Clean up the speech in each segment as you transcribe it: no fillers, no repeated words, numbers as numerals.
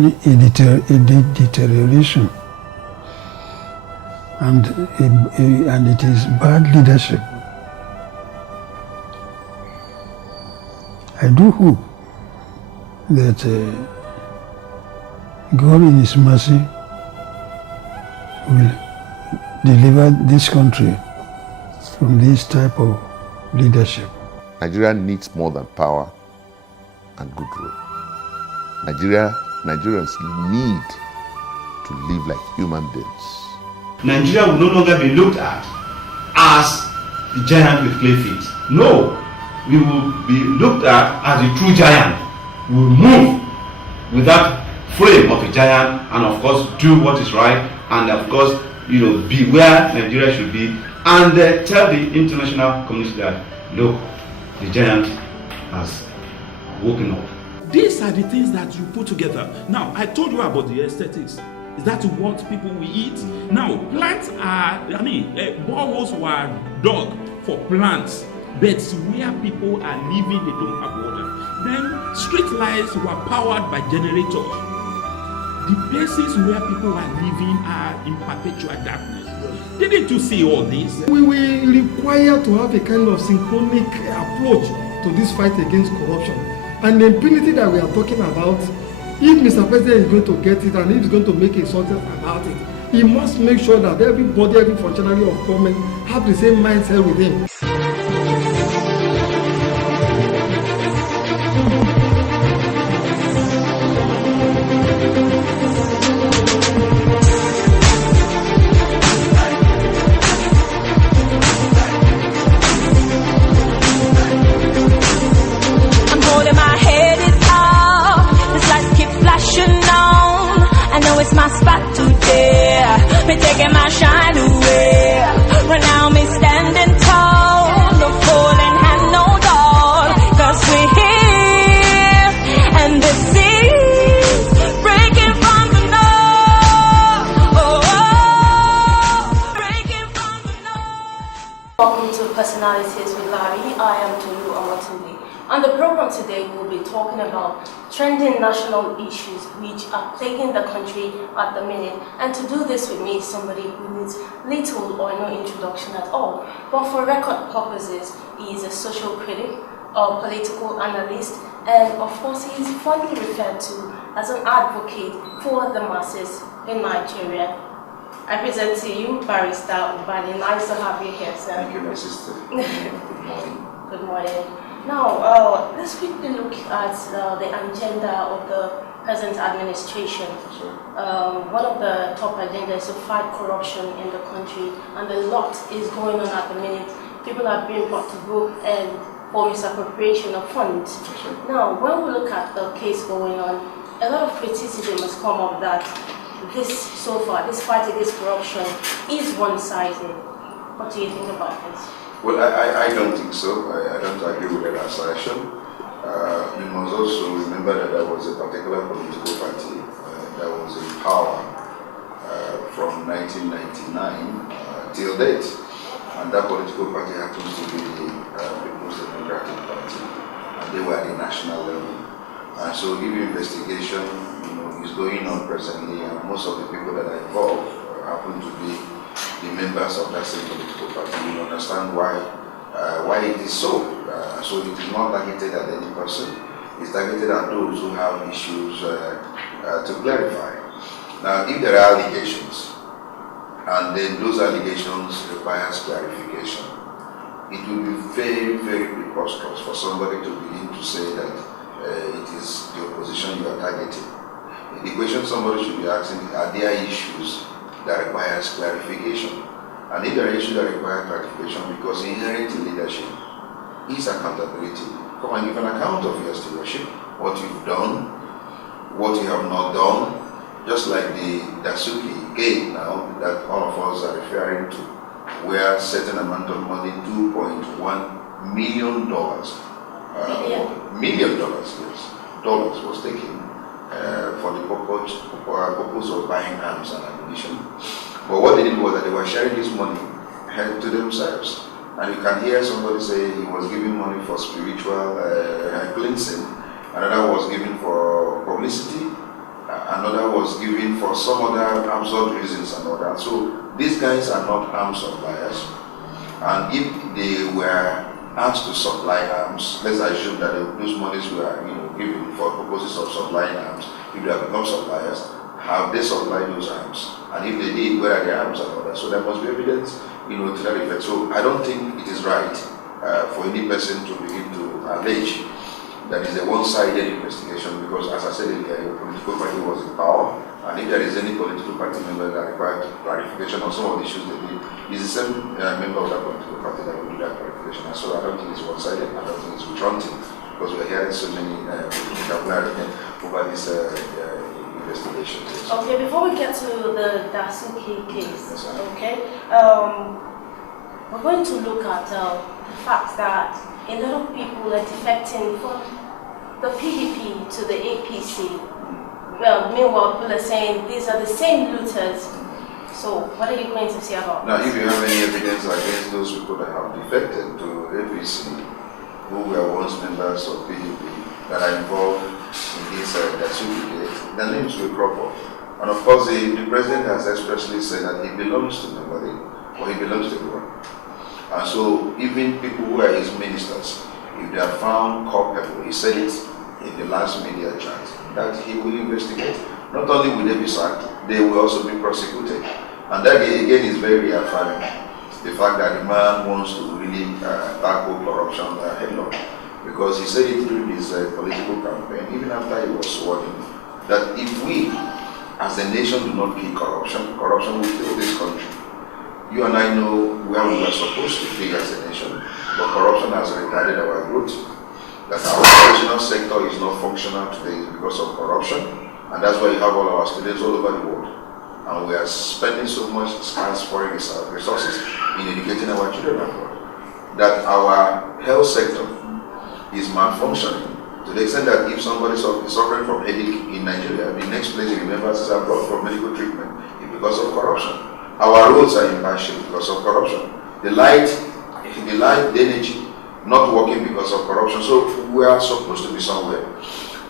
seen a deterioration, and it is bad leadership. I do hope that God in His mercy will deliver this country from this type of leadership. Nigeria needs more than power and good rule. Nigerians need to live like human beings. Nigeria will no longer be looked at as the giant with clay feet. No, we will be looked at as the true giant. We will move with that frame of a giant, and of course do what is right, and of course, be where Nigeria should be, and tell the international community that, look, the giant has woken up. These are the things that you put together. Now, I told you about the aesthetics. Is that what people will eat? Now, plants are, boreholes were dug for plants, but where people are living, they don't have water. Then, street lights were powered by generators. The places where people are living are in perpetual darkness. Didn't you see all this? We will require to have a kind of synchronic approach to this fight against corruption. And the impunity that we are talking about, if Mr. President is going to get it and if he's going to make a success about it, he must make sure that everybody, every functionary of government have the same mindset with him. It's my spot today, me taking my shine away. Right now me standing tall, no falling hand, no dog. Cause we're here, and the seas breaking from the north. Breaking from the north. Welcome to Personalities with Larry. I am Tolu Amatunde. On the program today, we'll be talking about trending national issues which are plaguing the country at the minute. And to do this with me is somebody who needs little or no introduction at all. But for record purposes, he is a social critic, a political analyst, and of course he is fondly referred to as an advocate for the masses in Nigeria. I present to you Barrister Ubani. Nice to have you here, sir. Thank you, my sister. Good morning. Good morning. Now, let's quickly look at the agenda of the present administration. One of the top agendas is to fight corruption in the country, and a lot is going on at the minute. People are being brought to book and for misappropriation of funds. Now, when we look at the case going on, a lot of criticism has come up that this fight against corruption is one-sided. What do you think about this? Well, I don't think so. I don't agree with that assertion. You must also remember that there was a particular political party that was in power from 1999 till date. And that political party happens to be the People's Democratic Party. And they were at the national level. And so if investigation is going on presently, and most of the people that are involved happen to be the members of that same political party, will understand why it is so. So it is not targeted at any person, it's targeted at those who have issues to clarify. Now, if there are allegations, and then those allegations requires clarification, it will be very, very preposterous for somebody to begin to say that it is the opposition you are targeting. The question somebody should be asking, are there issues that requires clarification? And if there are issues that require clarification, because inherent in leadership is accountability. Come and give an account of your stewardship, what you've done, what you have not done, just like the Dasuki game now that all of us are referring to, where a certain amount of money, $2.1 million, dollars was taken for the purpose of buying arms and ammunition. But what they did was that they were sharing this money to themselves. And you can hear somebody say he was giving money for spiritual cleansing, another was given for publicity, another was given for some other absurd reasons and all that. So these guys are not arms suppliers, and if they were asked to supply arms, let's assume that those monies were given for purposes of supplying arms. If they have become suppliers, have they supplied those arms? And if they did, where are the arms and all that? So there must be evidence, to that effect. So I don't think it is right for any person to begin to allege that is a one-sided investigation, because as I said earlier, your political party was in power, and if there is any political party member that required clarification on some of the issues they did, it's the same member of that political party that will do that clarification. And so I don't think it's one-sided, I don't think it's witch-hunting, because we're hearing so many vocabulary over this investigation. Okay, before we get to the Dasuki case, yes, okay, we're going to look at the fact that a lot of people are defecting from the PDP to the APC. Well, meanwhile, people are saying these are the same looters. So, what are you going to say about now, this? if you have any evidence against those people that have defected to APC, who were once members of PDP, that are involved in this certificate, the names will crop up. And of course, the president has expressly said that he belongs to nobody, or he belongs to everyone. And so, even people who are his ministers, if they are found culpable, he said it in the last media chat, that he will investigate. Not only will they be sacked, they will also be prosecuted. And that again is very reaffirming. The fact that the man wants to really tackle corruption head-on. Because he said it during his political campaign, even after he was sworn in, that if we, as a nation, do not kill corruption, corruption will kill this country. You and I know where we were supposed to be as a nation, but corruption has retarded our growth. That our educational sector is not functional today because of corruption, and that's why you have all our students all over the world. And we are spending so much scarce foreign resources in educating our children abroad, that our health sector is malfunctioning to the extent that if somebody is suffering from headache in Nigeria, the next place he remembers is abroad for medical treatment. It's because of corruption. Our roads are in bad shape because of corruption. The light, the energy, not working because of corruption. So we are supposed to be somewhere.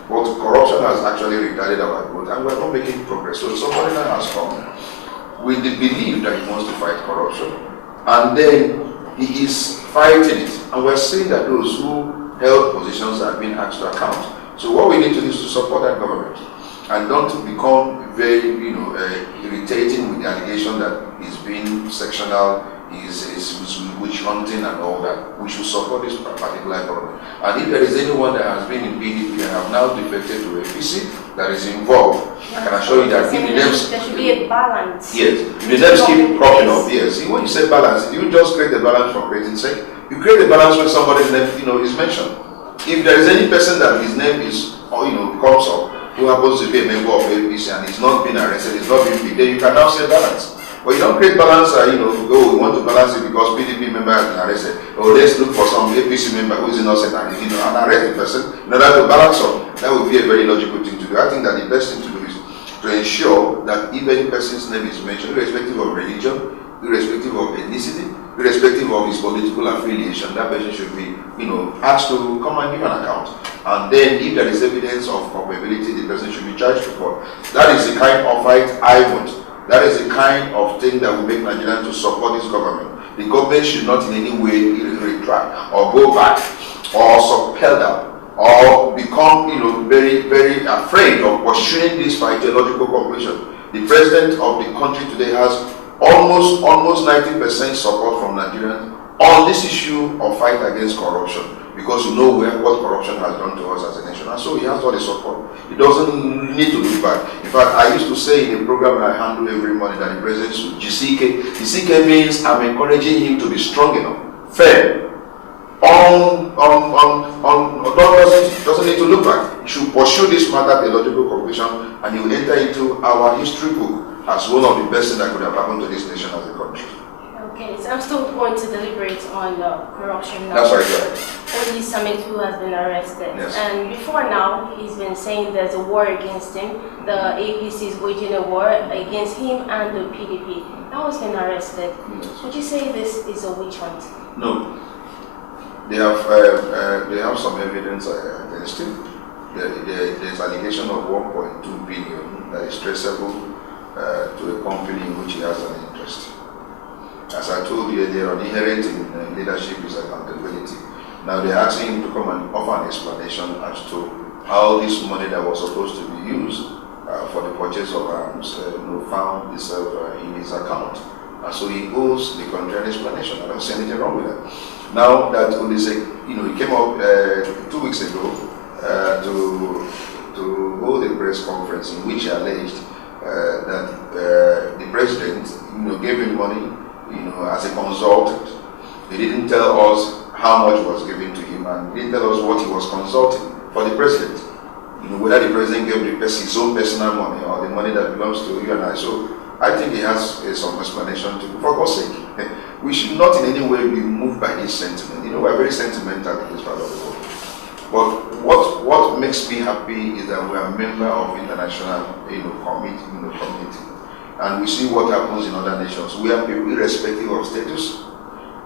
But corruption has actually retarded our growth, and we're not making progress. So somebody now has come with the belief that he wants to fight corruption, and then he is fighting it. And we're seeing that those who held positions are being asked to account. So what we need to do is to support that government, and don't become very, irritating with the allegation that he's being sectional, is witch hunting and all that. We should support this particular government. And if there is anyone that has been in PDP and have now defected to APC that is involved, I can assure you that if the names, there should be a balance. yes, if the names keep cropping up, yes. See, when you say balance, you just create the balance for creating sake. You create the balance when somebody's name, is mentioned. If there is any person that his name is, comes up, who happens to be a member of APC and is not being arrested, is not being picked, then you can now say balance. But you don't create balance, we want to balance it because PDP member has been arrested. Or let's look for some APC member who is innocent and arrest the person in order to balance up. That would be a very logical thing to do. I think that the best thing to do is to ensure that if any person's name is mentioned, irrespective of religion, irrespective of ethnicity, irrespective of his political affiliation, that person should be, asked to come and give an account. And then if there is evidence of culpability, the person should be charged to court. That is the kind of fight I want. That is the kind of thing that will make Nigerians to support this government. The government should not in any way retract or go back or suppel them or become, very, very afraid of pursuing this for ideological conclusion. The president of the country today has almost 90% support from Nigerians on this issue of fight against corruption, because what corruption has done to us as a nation, and so he has all the support. He doesn't need to look back. In fact, I used to say in a program that I handle every morning that the president should GCK means I'm encouraging him to be strong enough, fair, doesn't need to look back. He should pursue this matter to a logical conclusion, and he will enter into our history book as one of the best things that could have happened to this nation as a country. Okay, so I'm still going to deliberate on corruption now. That's right. Only Summit who has been arrested. Yes. And before now, he's been saying there's a war against him. The APC is waging a war against him and the PDP. Now he's been arrested. Yes. Would you say this is a witch hunt? No. They have some evidence against him. there's allegation of 1.2 billion that is traceable to a company in which he has an interest. As I told you earlier, inherent in leadership is accountability. Now they're asking him to come and offer an explanation as to how this money that was supposed to be used for the purchase of arms found itself in his account. And so he owes the country an explanation. I don't see anything wrong with that. Now that he came up 2 weeks ago to hold a press conference in which he alleged that the president gave him money as a consultant. He didn't tell us how much was given to him, and he didn't tell us what he was consulting for the president. Whether the president gave his own personal money or the money that belongs to you and I. So I think he has some explanation to, for God's sake. We should not in any way be moved by this sentiment. We're very sentimental in this part of the world. But what makes me happy is that we are a member of international community. And we see what happens in other nations. We have people, irrespective of status,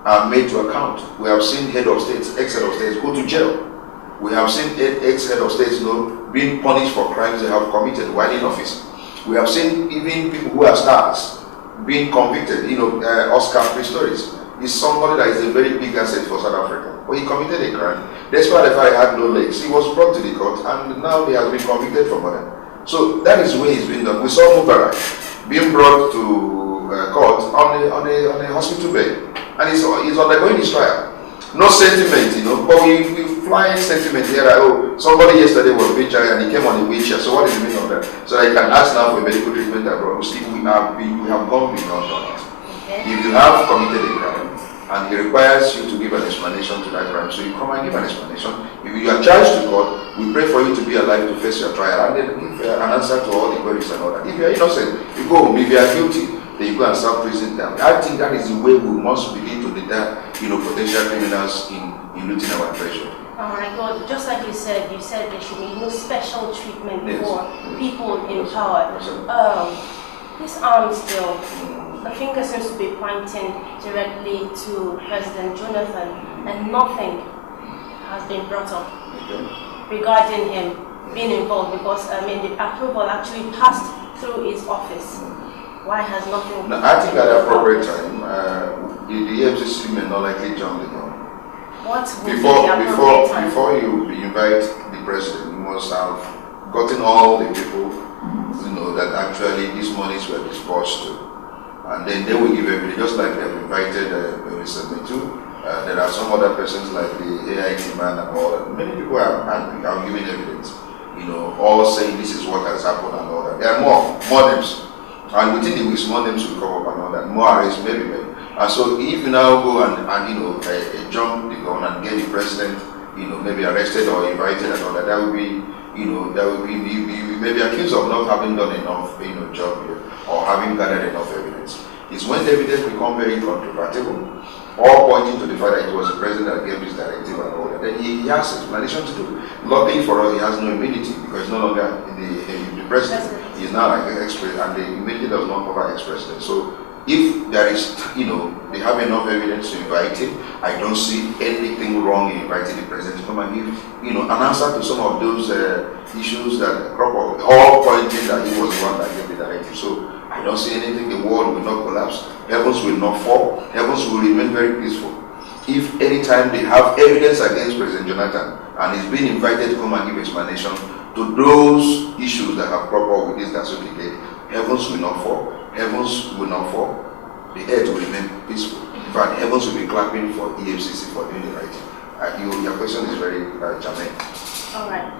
are made to account. We have seen head of states, ex-head of states go to jail. We have seen ex-head of states being punished for crimes they have committed while in office. We have seen even people who are stars being convicted. Oscar Pistorius is somebody that is a very big asset for South Africa. But he committed a crime. Despite the fact he had no legs, he was brought to the court and now he has been convicted for murder. So that is where he's been done. We saw Mubarak being brought to court on a hospital bed, and he's undergoing his trial. No sentiment, but we fly sentiment here. Somebody yesterday was being tried and he came on a wheelchair. So what is the meaning of that? So I can ask now for medical treatment abroad. We have gone beyond that. If you have committed a crime and it requires you to give an explanation to that crime, so you come and give an explanation. If you are charged to court, we pray for you to be alive to face your trial and then give an answer to all the queries and all that. If you are innocent, you go home. If you are guilty, then you go and serve prison time. I think that is the way we must begin to deter potential criminals in looting our treasure. Oh my God, just like you said there should be no special treatment for people in power. This arms bill, the finger seems to be pointing directly to President Jonathan, and nothing has been brought up regarding him being involved, because the approval actually passed through his office. Why has nothing? No, I think at the appropriate time, the EFCC may not likely jump the gun. What would be the appropriate time? Before you invite the president, you must have gotten all the people that actually these monies were disbursed to. And then they will give evidence, just like they've invited Mr. Metu. There are some other persons like the AIT man and all that. Many people are giving evidence, all saying this is what has happened and all that. There are more names. And within the weeks, more names will come up and all that. More arrests, maybe. And so if you now go and jump the gun and get the president, maybe arrested or invited and all that, that will be, you may be accused of not having done enough, job here, or having gathered enough evidence. It's when the evidence becomes very controvertible, or pointing to the fact that it was the president that gave this directive and all that, then he has explanation to do. Luckily for us, he has no immunity because he's no longer the president. He's now like ex-president, and the immunity does not cover ex-president. So if there is, they have enough evidence to invite him, I don't see anything wrong in inviting the president to come and give, an answer to some of those issues that crop up, all pointing that he was the one that gave the directive. So I don't see anything. The world will not collapse. Heavens will not fall. Heavens will remain very peaceful. If anytime they have evidence against President Jonathan and he's being invited to come and give explanation to those issues that have cropped up with this Gasotike, heavens will not fall. Heavens will not fall. The earth will remain peaceful. In fact, heavens will be clapping for EFCC for doing the right thing. Your question is very germane. All right.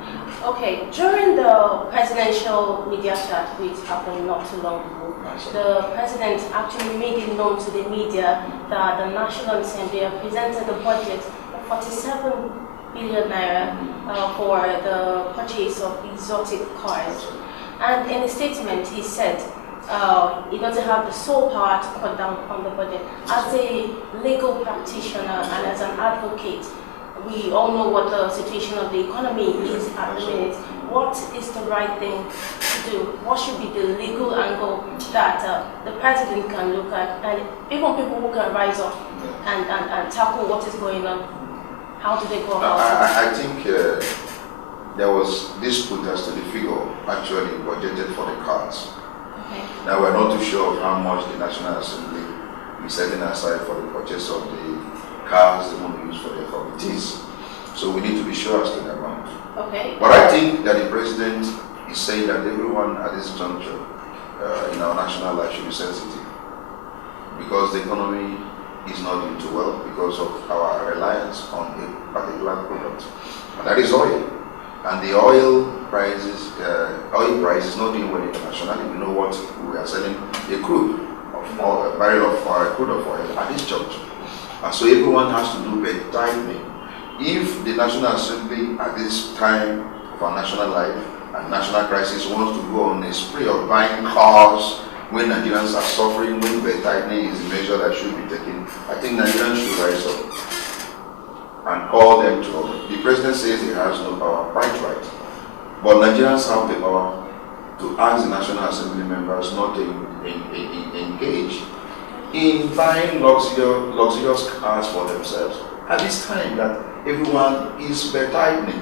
Okay. During the presidential media chat, which happened not too long ago, the president actually made it known to the media that the National Assembly presented a budget of 47 billion naira for the purchase of exotic cars. And in a statement, he said he doesn't have the sole power to cut down on the budget. As a legal practitioner and as an advocate, we all know what the situation of the economy is at the minute. What is the right thing to do? What should be the legal angle that the president can look at, and even people who can rise up and tackle what is going on? How do they go about it? I think there was dispute as to the figure actually budgeted for the cars. Okay. Now we're not too sure of how much the National Assembly is setting aside for the purchase of the cars they want to use for their committees. So we need to be sure as to the amount. Okay. But I think that the president is saying that everyone at this juncture in our national life should be sensitive, because the economy is not doing too well because of our reliance on a particular product, and that is oil. And the oil price is not doing well internationally. We know what we are selling: a crude of oil, a barrel of oil, crude of oil at this juncture. And so everyone has to do better tightening. If the National Assembly at this time of our national life and national crisis wants to go on a spree of buying cars when Nigerians are suffering, when better tightening is the measure that should be taken, I think Nigerians should rise up and call them to order. The president says he has no power, quite right. But Nigerians have the power to ask the National Assembly members not to engage in buying luxurious cars for themselves at this time that everyone is tightening.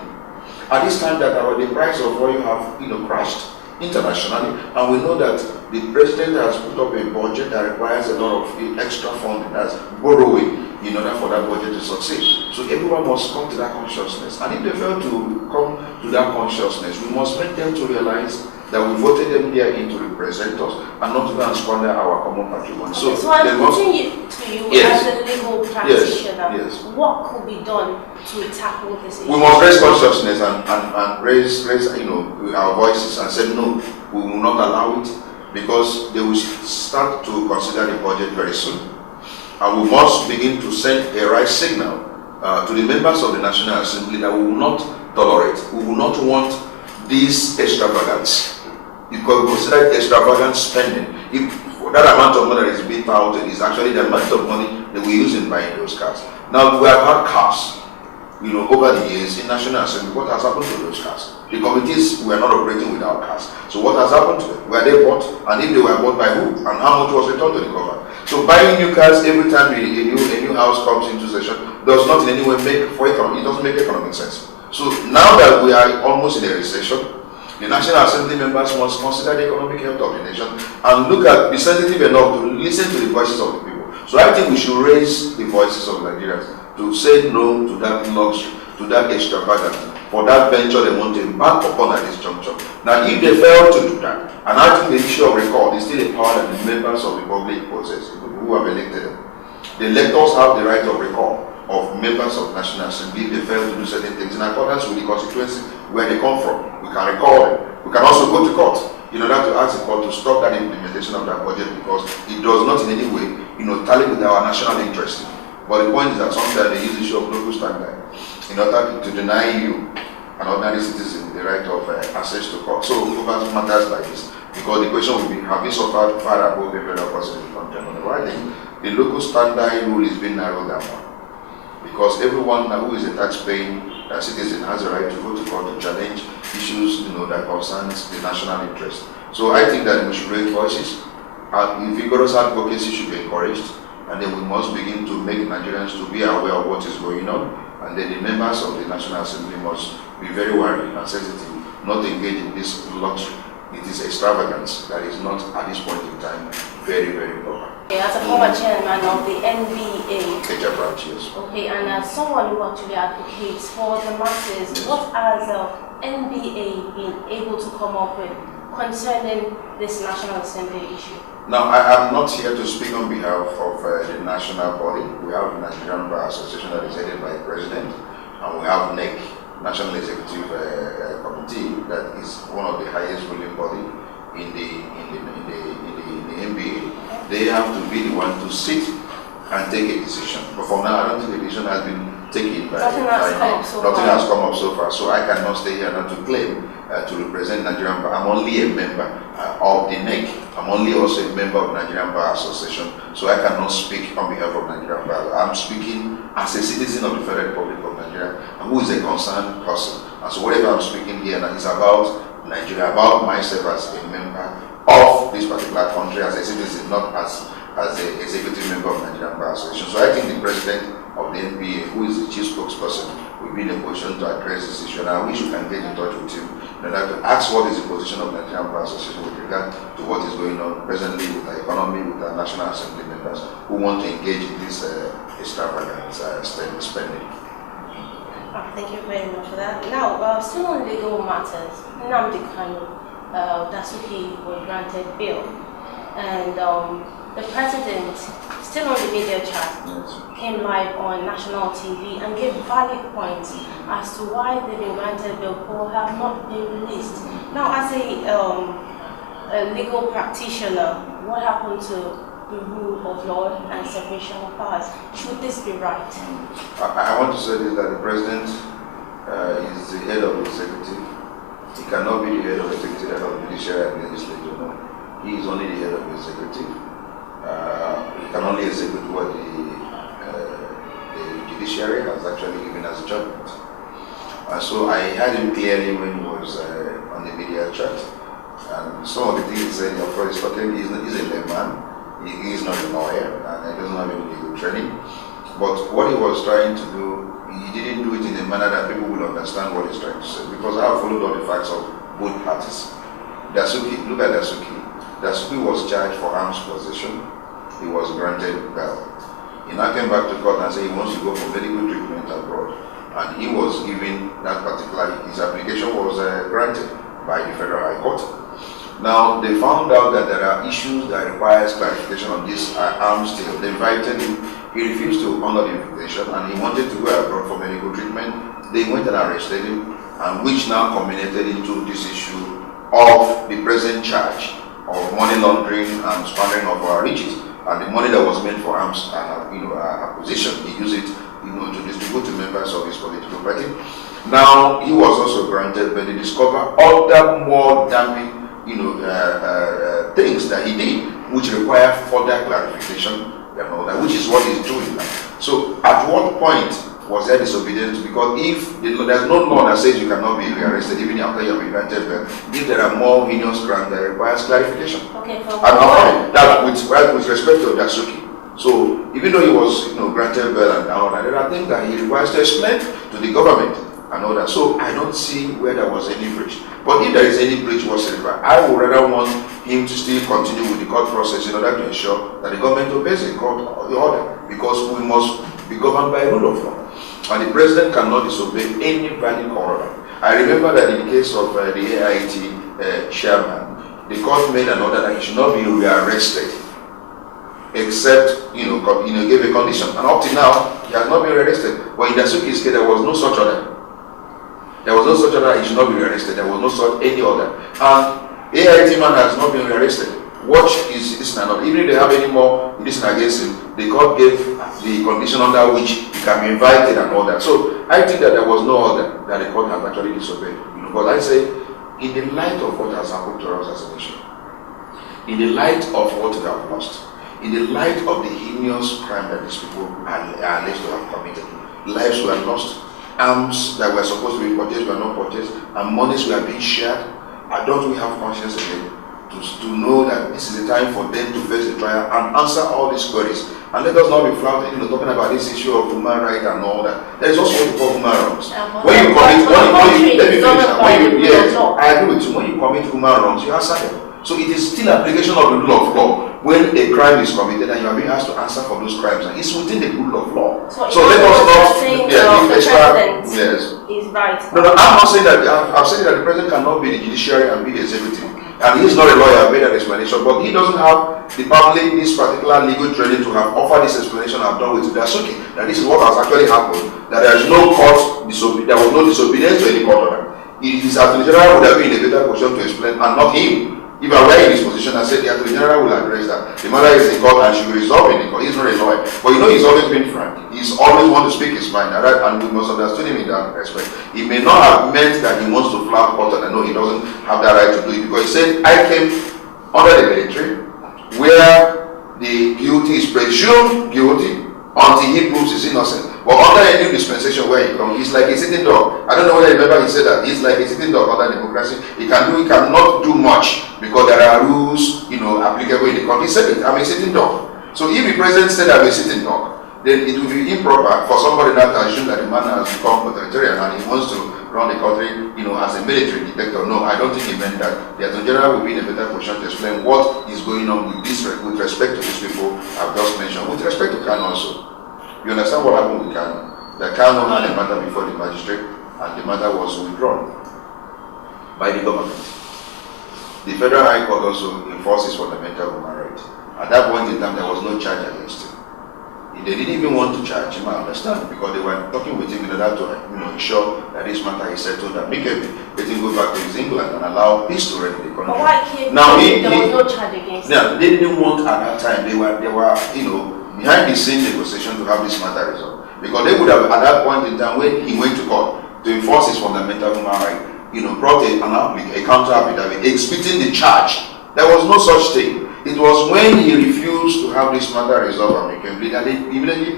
At this time that the price of oil have crashed internationally, and we know that the president has put up a budget that requires a lot of extra funding, that's borrowing, in order for that budget to succeed. So everyone must come to that consciousness. And if they fail to come to that consciousness, we must make them to realize that we voted them there in to represent us and not to go and squander our common patrimony. So I'm putting it to you yes. as a legal practitioner. Yes. What could be done to tackle this issue? We must raise consciousness and raise our voices and say no, we will not allow it, because they will start to consider the budget very soon. And we must begin to send a right signal to the members of the National Assembly that we will not tolerate, we will not want this extravagance. Because we consider it extravagant spending. If that amount of money that is being touted is actually the amount of money that we use in buying those cars. Now we have had cars, over the years in National Assembly. What has happened to those cars? The committees were not operating without cars. So what has happened to them? Were they bought? And if they were bought, by who? And how much was returned to the government? So buying new cars every time a new house comes into session does not in any way it doesn't make economic sense. So now that we are almost in a recession, the National Assembly members must consider the economic health of the nation and be sensitive enough to listen to the voices of the people. So I think we should raise the voices of Nigerians to say no to that luxury, to that extravagance, for that venture they want to embark upon at this juncture. Now, if they fail to do that, and I think the issue of recall is still a power that the members of the public possess, who have elected them. The electors have the right of recall of members of the National Assembly if they fail to do certain things in accordance with the constituency where they come from. We can recall them. We can also go to court in order to ask the court to stop that implementation of that budget, because it does not in any way, tally with our national interest. But the point is that sometimes they use the issue of local standard in order to deny you, an ordinary citizen, the right of access to court. So over matters like this, because the question will be, have you suffered far above every other person in the country? I think the local standard rule is being narrowed down, because everyone who is a tax-paying citizen has a right to go to court to challenge issues that concerns the national interest. So I think that we should raise voices, and vigorous advocacy should be encouraged, and then we must begin to make Nigerians to be aware of what is going on, and then the members of the National Assembly must be very wary and sensitive, not engage in this luxury. It is extravagance that is not at this point in time very, very proper. As a former chairman of the NBA, branch, yes. Okay, and as someone who actually advocates for the masses, what has NBA been able to come up with concerning this National Assembly issue? Now, I am not here to speak on behalf of the national body. We have the Nigerian Bar Association that is headed by the President, and we have NEC, National Executive Committee, that is one of the highest ruling body in the NBA. They have to be the one to sit and take a decision. But for now, I don't think the decision has been taken by Nothing has come up so far. So I cannot stay here now to claim to represent Nigerian Bar. I'm only a member of the NEC. I'm only also a member of Nigerian Bar Association. So I cannot speak on behalf of Nigerian Bar. I'm speaking as a citizen of the Federal Republic of Nigeria, who is a concerned person. And so whatever I'm speaking here now is about Nigeria, about myself as a member of this particular country, as a citizen, not as the executive member of Nigerian Bar Association. So I think the president of the NBA, who is the chief spokesperson, will be in a position to address this issue. And I wish we can get in touch with him in order to ask what is the position of the Nigerian Bar Association with regard to what is going on presently with the economy, with the National Assembly members who want to engage in this extravagant spending. Thank you very much for that. Now, still on legal matters, Nnamdi Kanu, Dasuki was granted bail, and the president, still on the media chat, came live on national TV and gave valid points as to why they've been granted bail or have not been released. Now, as a legal practitioner, what happened to the rule of law and separation of powers? Should this be right? I want to say this, that the president is the head of the executive. He cannot be the head of the executive, head of the judiciary and legislature. No. He is only the head of the executive. He can only execute what the judiciary has actually given as judgment. So I heard him clearly when he was on the media chat. And some of the things he said, of course, he's a layman. He is not a lawyer and he doesn't have any legal training. But what he was trying to do, he didn't do it in a manner that people will understand what he's trying to say. Because I have followed all the facts of both parties. Dasuki, look at Dasuki. Dasuki was charged for arms possession. He was granted bail. He now came back to court and said he wants to go for medical treatment abroad. And he was given that particular, his application was granted by the Federal High Court. Now, they found out that there are issues that requires clarification on this arms deal. They invited him. He refused to honor the invitation and he wanted to go abroad for medical treatment. They went and arrested him, and which now culminated into this issue of the present charge of money laundering and squandering of our riches. And the money that was meant for arms acquisition, he used it to distribute to members of his political party. Now, he was also granted, but they discovered other more damning things that he did, which require further clarification, which is what he's doing now. So, at what point was there disobedience? Because if there's no law that says you cannot be rearrested even after you have been granted bail, if there are more heinous crimes that requires clarification. Okay, and that with respect to Dasuki. So, even though he was granted bail and all that, there are things that he requires to explain to the government and all that. So, I don't see where there was any breach. But if there is any breach whatsoever, I would rather want him to still continue with the court process in order to ensure that the government obeys the court or the order, because we must be governed by rule of law. And the president cannot disobey any valid court order. I remember that in the case of the AIT chairman, the court made an order that he should not be rearrested, except, gave a condition. And up to now, he has not been rearrested. But in Dasuki's case, there was no such order. There was no such order, he should not be rearrested. There was no such any order. And AIT man has not been rearrested. Watch is this and not. Even if they have any more this against him, the court gave the condition under which he can be invited and all that. So I think that there was no order that the court has actually disobeyed. But I say, in the light of what has happened to us as a nation, in the light of what we have lost, in the light of the heinous crime that these people are alleged to have committed, lives were lost, arms that were supposed to be purchased were not purchased, and monies were being shared. Don't we have conscience again to know that this is the time for them to face the trial and answer all these queries? And let us not be flouting, talking about this issue of human rights and all that. There is also what we call human wrongs. When you commit, I agree with you. When you commit human wrongs, you answer them. So it is still application of the rule of law. When a crime is committed and you are being asked to answer for those crimes, and it's within the rule of law. So let us not saying the president is right. No, I'm not saying that. I'm saying that the president cannot be the judiciary and be the executive. And he's not a lawyer, I made that explanation, but he doesn't have the public, this particular legal training to have offered this explanation I've done with Dasuki. That this is what has actually happened, that there is no court, there was no disobedience to any court order. His Attorney General would have been in a better position to explain, and not him. If I were in this position, I said the Attorney General will address that. The matter is in court and should be resolved in the court. He's not a lawyer. But he's always been frank. He's always want to speak his mind. And we must understand him in that respect. He may not have meant that he wants to flout court, and I know he doesn't have that right to do it. Because he said, I came under the military where the guilty is presumed guilty until he proves he's innocent. But under a new dispensation where he comes, he's like a sitting dog. I don't know whether you remember he said that. He's like a sitting dog under democracy. He cannot do much because there are rules, applicable in the country. He said it, I'm a sitting dog. So if the president said I'm a sitting dog, then it will be improper for somebody now to assume that the man has become authoritarian and he wants to run the country, as a military dictator. No, I don't think he meant that. The Attorney General will be in a better position to explain what is going on with respect to these people I've just mentioned. With respect to Kanu also, you understand what happened with Kanu? That Kanu had a matter before the magistrate, and the matter was withdrawn by the government. The Federal High Court also enforces fundamental human rights. At that point in time, there was no charge against him. They didn't even want to charge him, I understand, because they were talking with him in order to ensure that this matter is settled amicably. Let him go back to his England and allow peace to reign in the country. But why can't there was no charge against him? They didn't want at that time. They were behind the scenes negotiation to have this matter resolved. Because they would have, at that point in time, when he went to court to enforce his fundamental human right, brought a counter affidavit executing the charge. There was no such thing. It was when he refused to have this matter resolved amicably that they immediately,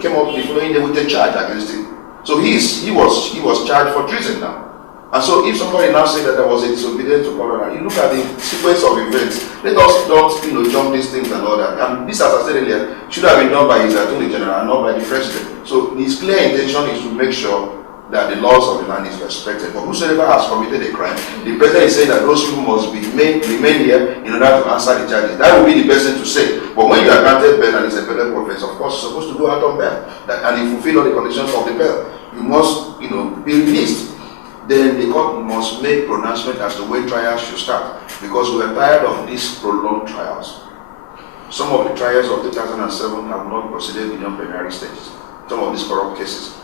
came up the following day with a charge against him. So he was charged for treason now. And so if somebody now said that there was a disobedience to court, you look at the sequence of events. Let us not, jump these things and all that. And this, as I said earlier, should have been done by his Attorney General and not by the President. So his clear intention is to make sure that the laws of the land is respected. But whosoever has committed a crime, the President is saying that those people must remain here in order to answer the charges. That would be the best thing to say. But when you are granted bail and it's a bailable offense, of course you're supposed to go out on bail. And you fulfill all the conditions of the bail. You must, be released. Then the court must make pronouncement as to when trials should start. Because we are tired of these prolonged trials. Some of the trials of 2007 have not proceeded beyond plenary stages. Some of these corrupt cases.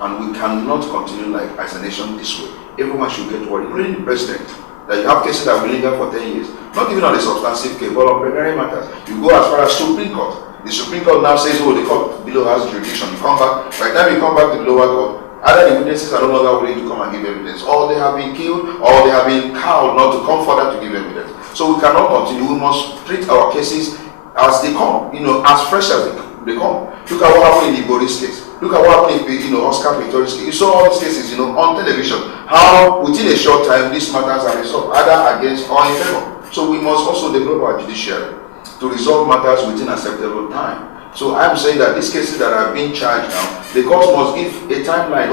And we cannot continue like as a nation this way. Everyone should get worried, including the President. That you have cases that will linger for 10 years. Not even on the substantive case, but on plenary matters. You go as far as Supreme Court. The Supreme Court now says, the court below has jurisdiction. You come back, by the time you come back to the lower court, either the witnesses are no longer willing to come and give evidence, or they have been killed, or they have been cowed not to come further to give evidence. So we cannot continue. We must treat our cases as they come, as fresh as they come. Look at what happened in the Boris case. Look at what happened in Oscar Pistorius case. You saw all these cases, on television. How within a short time these matters are resolved, either against or in favor. So we must also develop our judiciary to resolve matters within acceptable time. So I'm saying that these cases that are being charged now, the court must give a timeline.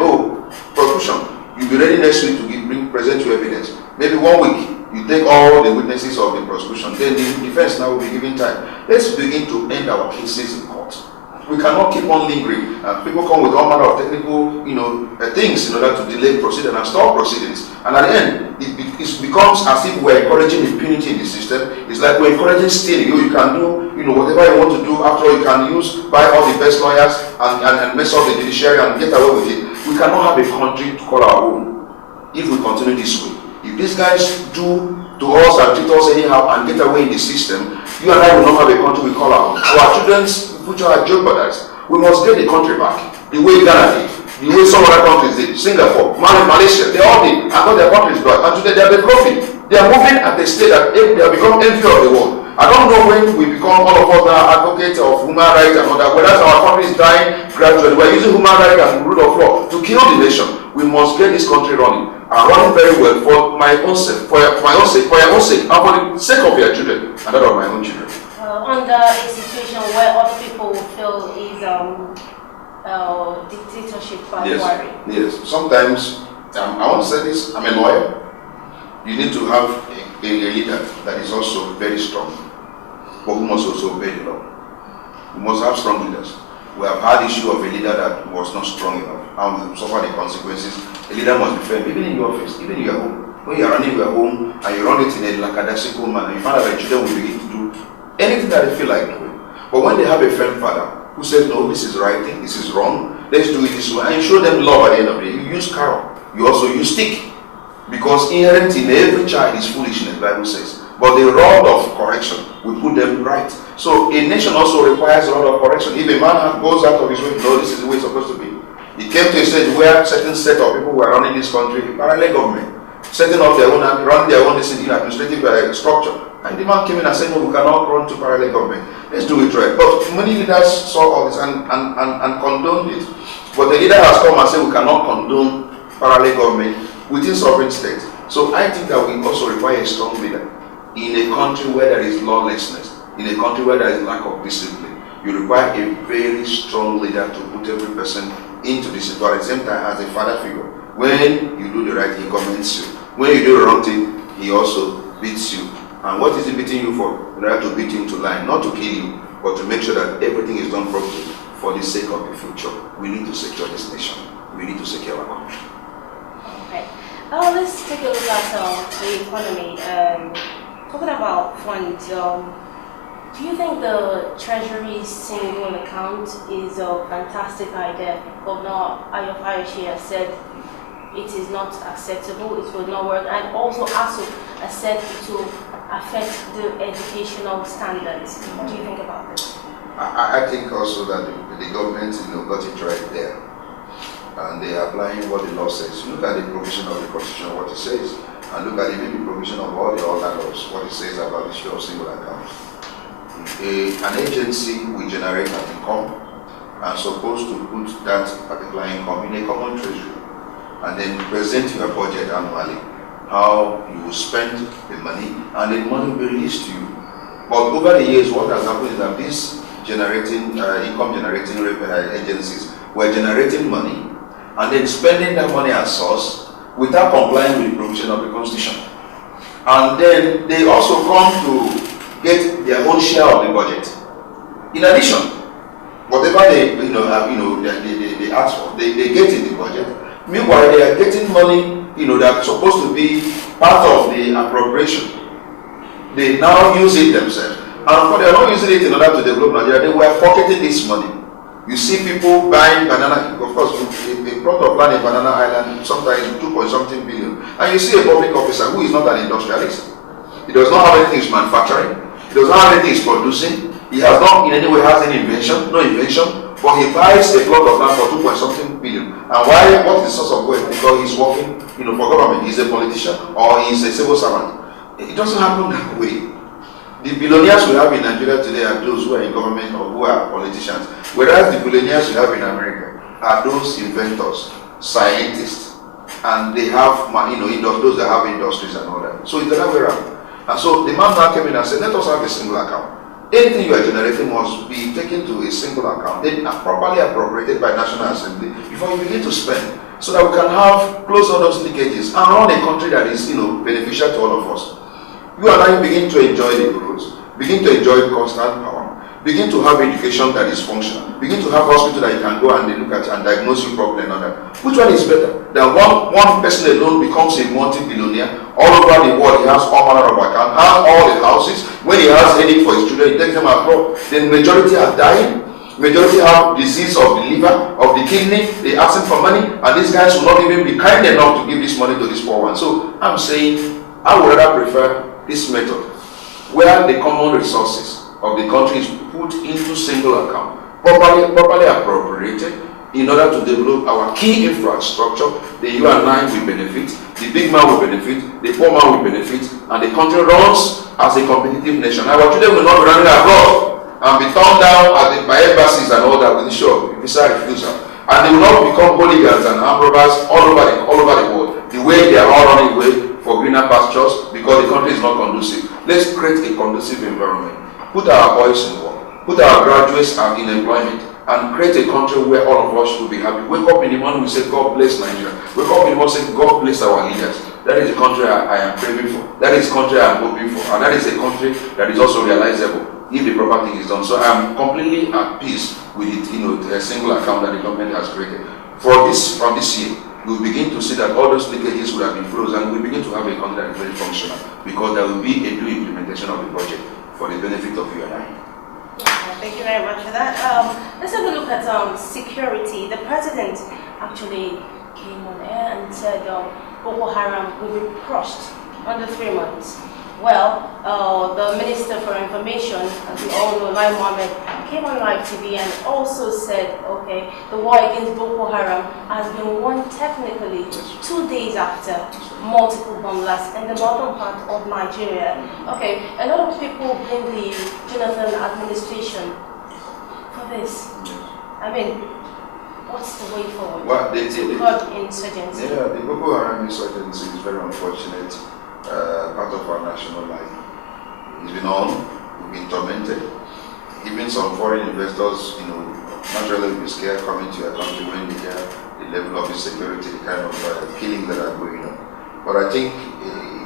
Prosecution, you'll be ready next week to present your evidence. Maybe 1 week. You take all the witnesses of the prosecution, then the defense now will be given time. Let's begin to end our cases in court. We cannot keep on lingering. People come with all manner of technical, things in order to delay proceedings and stop proceedings. And at the end, it becomes as if we're encouraging impunity in the system. It's like we're encouraging stealing. You can do, whatever you want to do. After all, you can buy all the best lawyers and mess up the judiciary and get away with it. We cannot have a country to call our own if we continue this way. If these guys do to us and treat us anyhow and get away in the system, you and I will not have a country we call our own. Our children's future are jeopardized. We must get the country back. The way Ghana did, the way some other countries did, Singapore, Malaysia, they all did, and got their countries back. And today they are developing. They are moving at a state that they have become envy of the world. I don't know when we become all of us now advocates of human rights and all that, whether our country is dying gradually. We're using human rights and rule of law to kill the nation. We must get this country running. And running very well for my own sake, for your own sake, and for the sake of your children, and that of my own children. Under a situation where other people will feel is dictatorship by Buhari. Yes. Sometimes, I want to say this, I'm a lawyer. You need to have a leader that is also very strong, but who must also obey the law. We must have strong leaders. We have had issue of a leader that was not strong enough and will suffer the consequences. A leader must be firm, even in your office, even in your home. When you are running your home and you run it in a lackadaisical manner, you find that the children will begin to do anything that they feel like doing. But when they have a firm father who says, no, this is the right thing, this is wrong, let's do it this way, and you show them love at the end of the day, you use carrot, you also use stick. Because inherent in every child is foolishness, the Bible says. But the rod of correction will put them right. So a nation also requires a rod of correction. If a man goes out of his way, no, this is the way it's supposed to be. It came to a stage where certain set of people were running this country, parallel government, setting up their own and running their own administrative structure. And the man came in and said, no, we cannot run to parallel government. Let's do it right. But many leaders saw all this and condoned it. But the leader has come and said we cannot condone parallel government within sovereign states. So I think that we also require a strong leader in a country where there is lawlessness, in a country where there is lack of discipline. You require a very strong leader to put every person into this, but at the same time as a father figure. When you do the right, he commends you. When you do the wrong thing, he also beats you. And what is he beating you for? In order to beat you into line, not to kill you, but to make sure that everything is done properly for the sake of the future. We need to secure this nation. We need to secure our country. Okay. Let's take a look at the economy. Talking about funds, do you think the Treasury's single account is a fantastic idea? Governor Ayofayoshi has said it is not acceptable, it will not work, and also ASU has said it will affect the educational standards. What do you think about this? I think also that the government got it right there. And they are applying what the law says. You look at the provision of the Constitution, what it says, and look at even the provision of all the other laws, what it says about the issue of single accounts. An agency will generate an income and supposed to put that particular income in a common treasury and then present your budget annually, how you will spend the money, and the money will be released to you. But over the years, what has happened is that these income generating agencies were generating money and then spending that money as source without complying with the provision of the Constitution. And then they also come to get their own share of the budget. In addition, whatever they ask for, they get in the budget. Meanwhile, they are getting money, that's supposed to be part of the appropriation. They now use it themselves. And of course, they are not using it in order to develop Nigeria. They were pocketing this money. You see people buying banana, of course, a plot of land in Banana Island, sometimes 2.something billion. And you see a public officer who is not an industrialist. He does not have anything he's manufacturing. He does not have anything he's producing. He has not in any way has any invention, no invention. But he buys a plot of land for 2.something billion. And why? What is the source of wealth? Because he's working, for government. He's a politician or he's a civil servant. It doesn't happen that way. The billionaires we have in Nigeria today are those who are in government or who are politicians. Whereas the billionaires we have in America are those inventors, scientists, and they have, those that have industries and all that. So it's the other way around. And so the man now came in and said, let us have a single account. Anything you are generating must be taken to a single account, then properly appropriated by National Assembly before you begin to spend, so that we can have close all those leakages and run a country that is, beneficial to all of us. You and I begin to enjoy the growth, begin to enjoy constant power, begin to have education that is functional, begin to have hospital that you can go and they look at and diagnose you properly and all that. Which one is better? Than one person alone becomes a multi-billionaire all over the world. He has all manner of accounts, has all the houses. When he has headache for his children, he takes them abroad. Then majority are dying. Majority have disease of the liver, of the kidney. They ask him for money, and these guys will not even be kind enough to give this money to this poor one. So I'm saying I would rather prefer this method, where the common resources of the country is put into single account, properly appropriated, in order to develop our key infrastructure. The you and I will benefit, the big man will benefit, the poor man will benefit, and the country runs as a competitive nation. Our children will not be running abroad and be turned down by embassies and all that with the show, visa refusal. And they will not become hooligans and armed robbers all over the world, the way they are all running away for greener pastures because the country is not conducive. Let's create a conducive environment. Put our boys in work, put our graduates in employment, and create a country where all of us will be happy. Wake up in the morning, we say, God bless Nigeria. Wake up in the morning, say, God bless our leaders. That is the country I am craving for. That is the country I am hoping for. And that is a country that is also realizable if the proper thing is done. So I am completely at peace with it, a single account that the government has created. From this year, we will begin to see that all those leakages would have been closed, and we begin to have a country that is very functional, because there will be a due implementation of the budget for the benefit of you and I. Thank you very much for that. Let's have a look at security. The president actually came on air and said Boko Haram will be crushed under 3 months. Well, the Minister for Information, as we all know, Lai Mohammed, came on live TV and also said, okay, the war against Boko Haram has been won technically 2 days after multiple bomb blasts in the northern part of Nigeria. Okay, a lot of people blame the Jonathan administration for this. I mean, what's the way forward? Well, the insurgency. Yeah, the Boko Haram insurgency is very unfortunate. Part of our national life. He's been on, we've been tormented. even some foreign investors, naturally will be scared coming to your country when they hear the level of insecurity, the kind of killings that are going on. But I think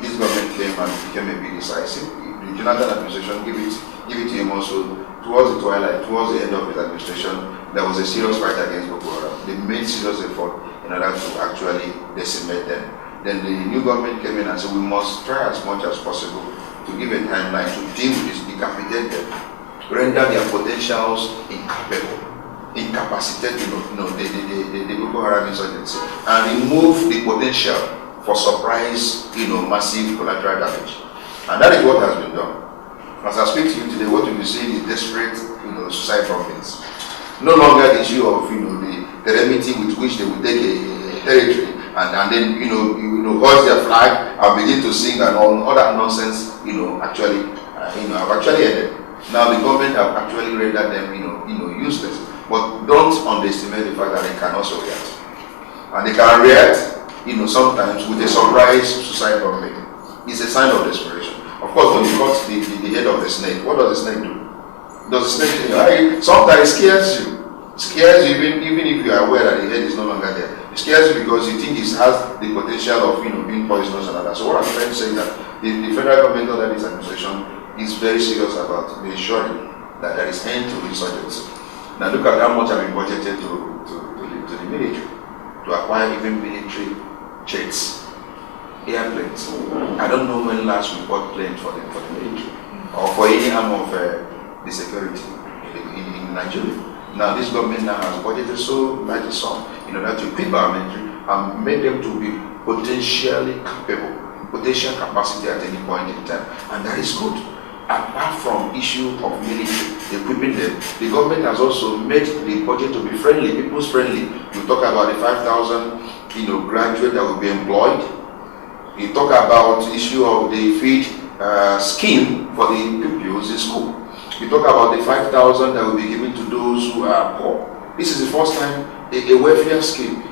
this government came and became a bit decisive. The Jonathan administration give it to him also towards the twilight, towards the end of his administration. There was a serious fight against Boko Haram. They made serious effort in order to actually decimate them. Then the new government came in and said we must try as much as possible to give a timeline to deal with this, decapitate them, render their potentials incapacitate the Boko Haram insurgency, and remove the potential for surprise, massive collateral damage. And that is what has been done. As I speak to you today, what you'll be seeing is desperate, suicide bombings. No longer the issue of, the remedy with which they will take a territory and then, hoist their flag and begin to sing and all other nonsense, actually, have actually ended. Now the government have actually rendered them, useless. But don't underestimate the fact that they can also react. And they can react, sometimes with a surprise suicide bombing. It's a sign of desperation. Of course, when you cut the head of the snake, what does the snake do? Does the snake, sometimes scares you. Scares you even if you are aware that the head is no longer there. It scares you because you think it has the potential of being poisonous and other. So what I'm trying to say is that the federal government under this administration is very serious about ensuring that there is end to insurgency. Now look at how much have been budgeted to the military, to acquire even military jets, airplanes. I don't know when last we bought planes for the military or for any arm of the security in Nigeria. Now this government now has budgeted so large a sum in order to equip our military and make them to be potentially capable, potential capacity at any point in time, and that is good. Apart from issue of military equipping them, the government has also made the budget to be friendly, people's friendly. You talk about the 5,000 graduates that will be employed. You talk about the issue of the feed scheme for the pupils in school. You talk about the 5,000 that will be given to those who are poor. This is the first time a welfare scheme,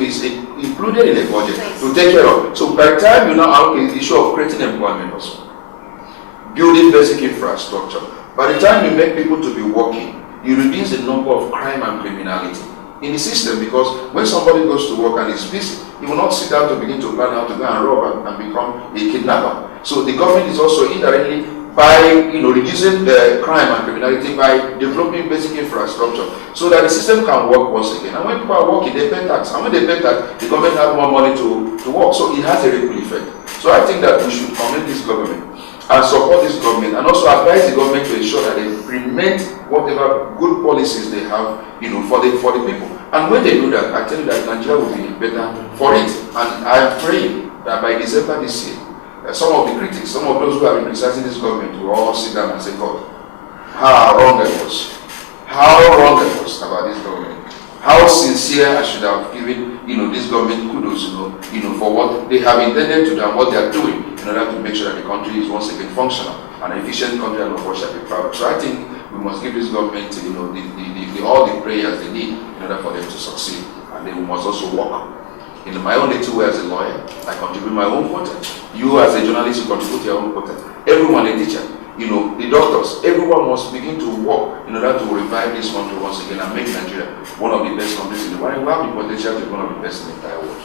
is included in the budget to take care of. So by the time you now allocate the issue of creating employment also, building basic infrastructure, by the time you make people to be working, you reduce the number of crime and criminality in the system, because when somebody goes to work and is busy, he will not sit down to begin to plan how to go and rob and become a kidnapper. So the government is also indirectly by reducing the crime and criminality by developing basic infrastructure so that the system can work once again. And when people are working, they pay tax. And when they pay tax, the government has more money to work. So it has a ripple effect. So I think that we should commend this government and support this government, and also advise the government to ensure that they implement whatever good policies they have, for the people. And when they do that, I tell you that Nigeria will be better for it. And I am praying that by December this year, some of the critics, some of those who have been criticizing this government will all sit down and say, God, how wrong I was. How wrong I was about this government. How sincere I should have given, this government kudos, for what they have intended to do and what they are doing in order to make sure that the country is once again functional, an efficient country, and of course shall be proud of. So I think we must give this government, all the prayers they need in order for them to succeed, and they must also work. In my own little way as a lawyer, I contribute my own quota. You as a journalist, you contribute your own quota. Everyone, a teacher, the doctors, everyone must begin to work in order to revive this country once again and make Nigeria one of the best countries in the world. We have the potential to be one of the best in the entire world.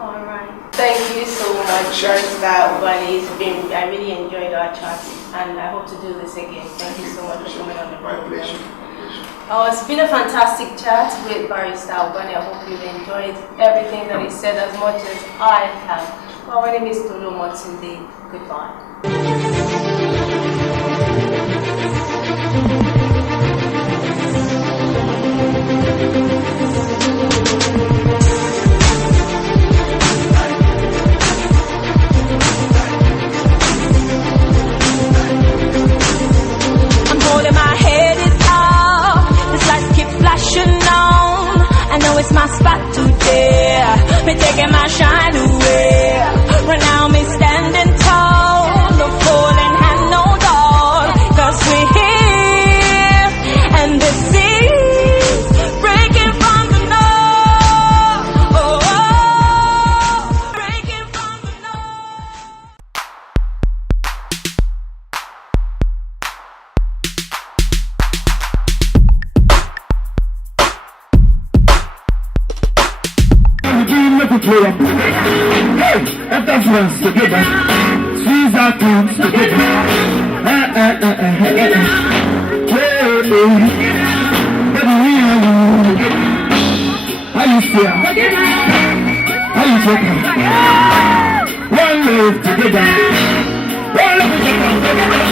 All right. Thank you so much, Barrister Ubani. I really enjoyed our chat, and I hope to do this again. Thank you so much for coming on the program. My pleasure. It's been a fantastic chat with Barrister Ubani. I hope you've enjoyed everything that he said as much as I have. Well, my name is Tolu Motunde. Goodbye. I'm holding my head up. This lights keep flashing on. I know it's my spot today. Me taking my shine away. Right now me standing tall. No falling hand, no door. 'Cause we're here. And this is breaking from the north. Oh, oh, breaking from the north. play up. Hey, after friends together. Squeeze our tunes together. How you feel? How you feel? One love together. One love together.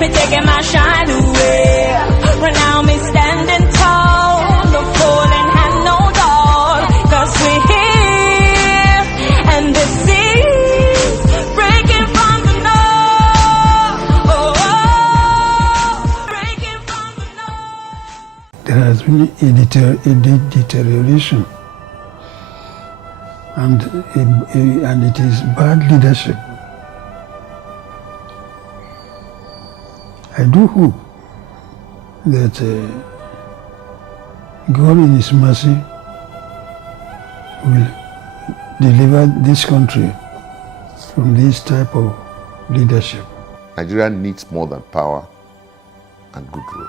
Me taking my shine away. Right now me standing tall, no falling hand, no door. 'Cause we're here, and the seas breaking from the north. Oh, breaking from the north. There has been a deterioration, and it is bad leadership. I do hope that God in His mercy will deliver this country from this type of leadership. Nigeria needs more than power and good rule.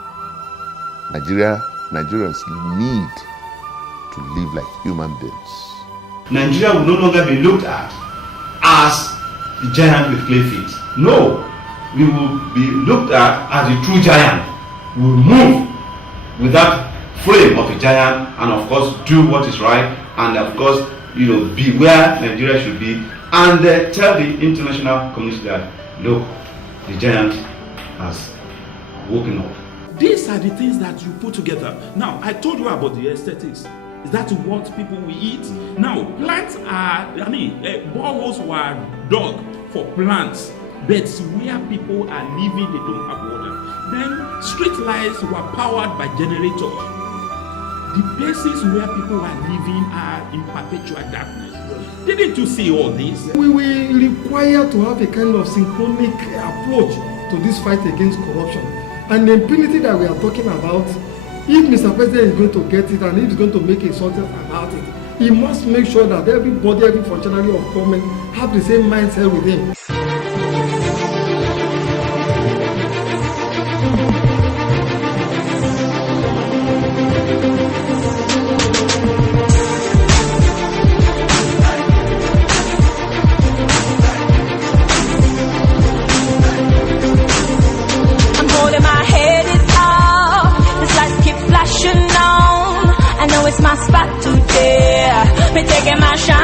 Nigerians need to live like human beings. Nigeria will no longer be looked at as the giant with clay feet. No. We will be looked at as a true giant. We will move with that frame of a giant, and of course do what is right, and of course, be where Nigeria should be, and tell the international community that, look, the giant has woken up. These are the things that you put together. Now, I told you about the aesthetics. Is that what people will eat? Now, plants are, boreholes were dug for plants. But where people are living, they don't have water. Then street lights were powered by generators. The places where people are living are in perpetual darkness. Didn't you see all this? We will require to have a kind of synchronic approach to this fight against corruption. And the impunity that we are talking about, if Mr. President is going to get it and if he's going to make a success about it, he must make sure that everybody, every functionary of government have the same mindset with him. My spot today, me taking my shine.